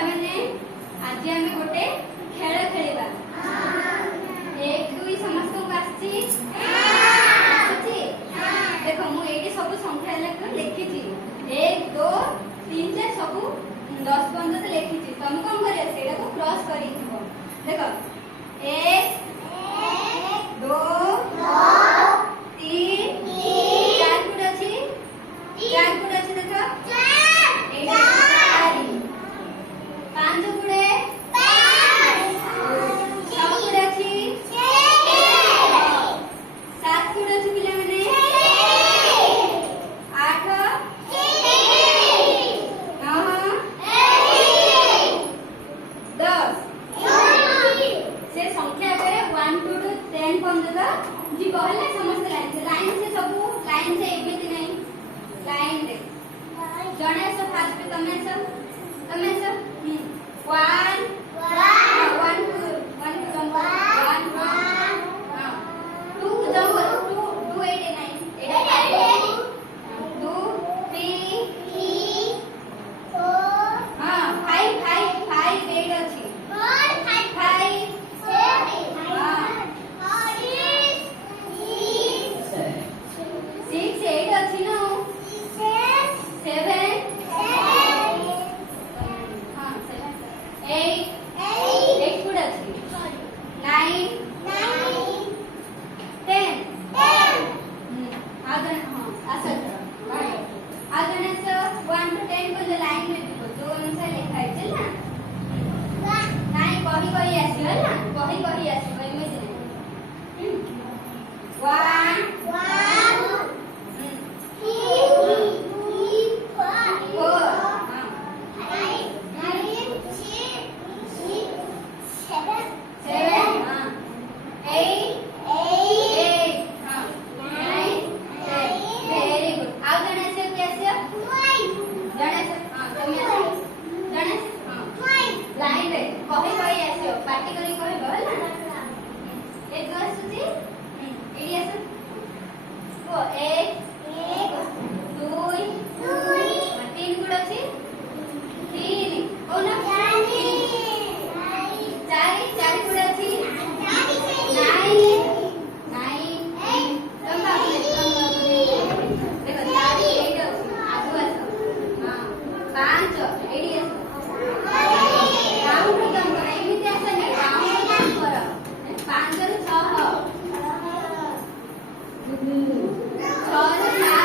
ପିଲାମାନେ ଆଜି ଆମେ ଗୋଟେ ଖେଳ ଖେଳିବା। 1 2 ସମସ୍ତଙ୍କୁ ଆସିଛି? ଦେଖ ମୁଁ ଏଇଠି ସବୁ ସଂଖ୍ୟା ଲେଖିଛି। 1 2 3 4 ସବୁ 10 ପର୍ଯ୍ୟନ୍ତ ଲେଖିଛି। ତମେ କଣ କରିବ? ସେଇଟାକୁ କ୍ରସ୍ କରିଯିବ। ଦେଖ 1 2 3 4 କୋଉଠି ଅଛି? 4 କୋଉଠି ଅଛି ଦେଖ? 5 ଗୁଡ଼େ 6 ଗୁଡ଼େ ଅଛି 7 ଗୁଡ଼େ ଅଛି ପିଲାମାନେ 8 9 10 से संख्या करे 1 2 10 पर्यंत जी कहले समस्त लाइन से सब लाइन से एमिति नहीं लाइन रे जणे से फास्ट तमे से 1 1 2 1 जंप 1 2 जंप 2 8 9 2 3 हां 5 8 अछि 5 6 8 अछि न 7 8 गुड अछि 9 10 आदन हां असर आदन से 1 to 10 को लाइन में दिखो जो अनुसार लिखा है चल ना नहीं कही आसी है ना कही आसी इमेज रे 1 6 7